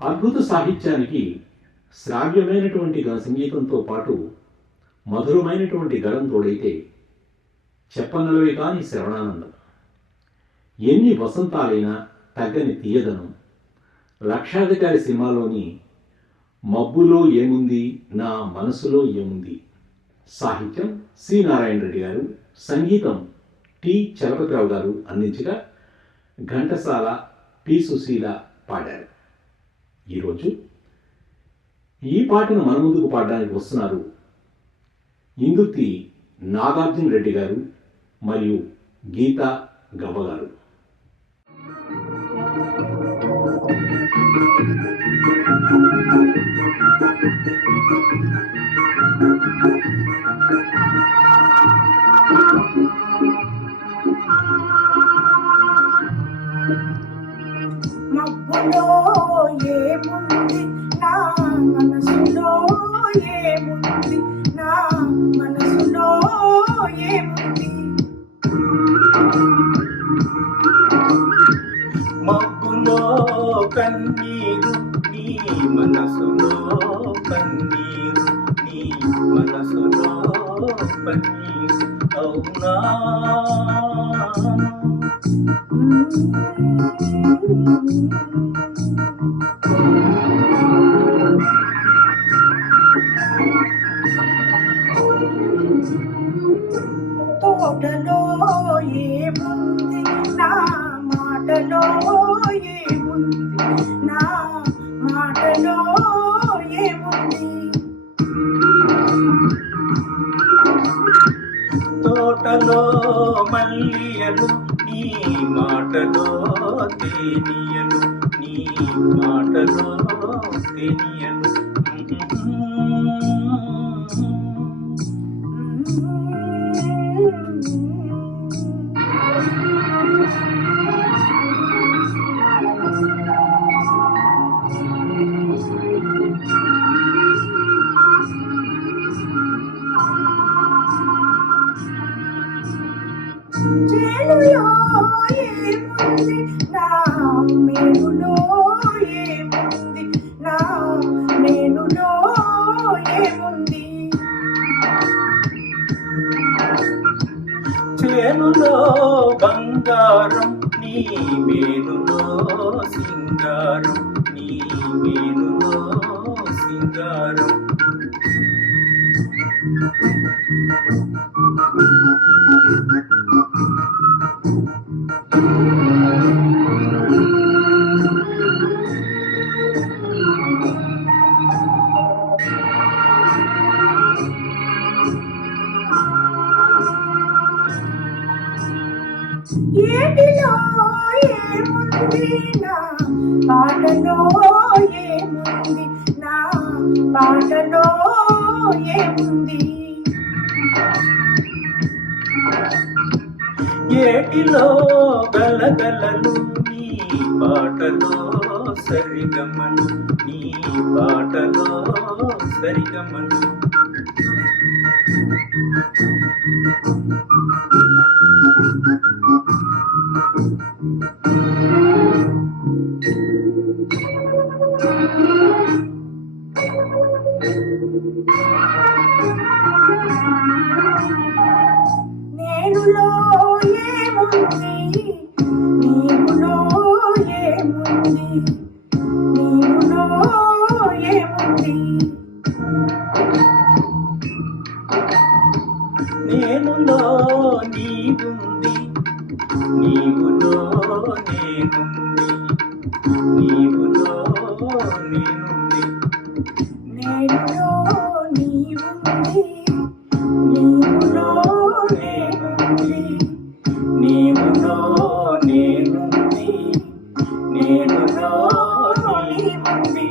అద్భుత సాహిత్యానికి శ్రావ్యమైనటువంటి సంగీతంతో పాటు మధురమైనటువంటి గళం తోడైతే చెప్పనలవి కాని శ్రవణానందం. ఎన్ని వసంతాలైనా తగ్గని తీయదనం. లక్షాధికారి సినిమాలోని మబ్బులో ఏముంది నా మనసులో ఏముంది. సాహిత్యం సి నారాయణ రెడ్డి గారు, సంగీతం టి చలపతిరావు గారు అందించగా ఘంటసాల పి సుశీల పాడారు. ఈరోజు ఈ పాటను మన ముందుకు పాడడానికి వస్తున్నారు ఇందుర్తి నాగార్జున రెడ్డి గారు మరియు గీతా గవ్వ గారు. మబ్బులో ఏముంది నా మనసులో ఏముంది, నా మనసులో ఏముంది. మబ్బులో కన్నీరు నీ మనసులో కన్నీరు, నీ మనసులో పన్నీరు అవునా. తోటలో ఏముంది నా మాటలో ఏముంది, నా మాటలో ఏముంది. తోటలో మల్లియలు నీ మాటలో తేనియలు, నీ మాటలో తేనియలు. చేనులో ఏముంది నా మేనులో ఏముంది, నా మేనులో ఏముంది. చేనులో బంగారం నీ మేనులో సింగారం, నీ మేనులో సింగారం. ఏటిలో ఏముంది నా పాటలో ఏముంది, నా పాటలో ఏముంది. ఏటిలో గలగలలు నీ పాటలో సరిగమలు, నీ పాటలో సరిగమలు. నేనులో ఏముంది, నీవులో ఏముంది, నీవులో ఏముంది. నేనులో నీవుంది, నీవులో నేనుంది, నీవులో నేనుంది. నేనులో నీవుంది, నీవులో నేనుంది, నీవులో నేనుంది, నేనులో నీవుంది.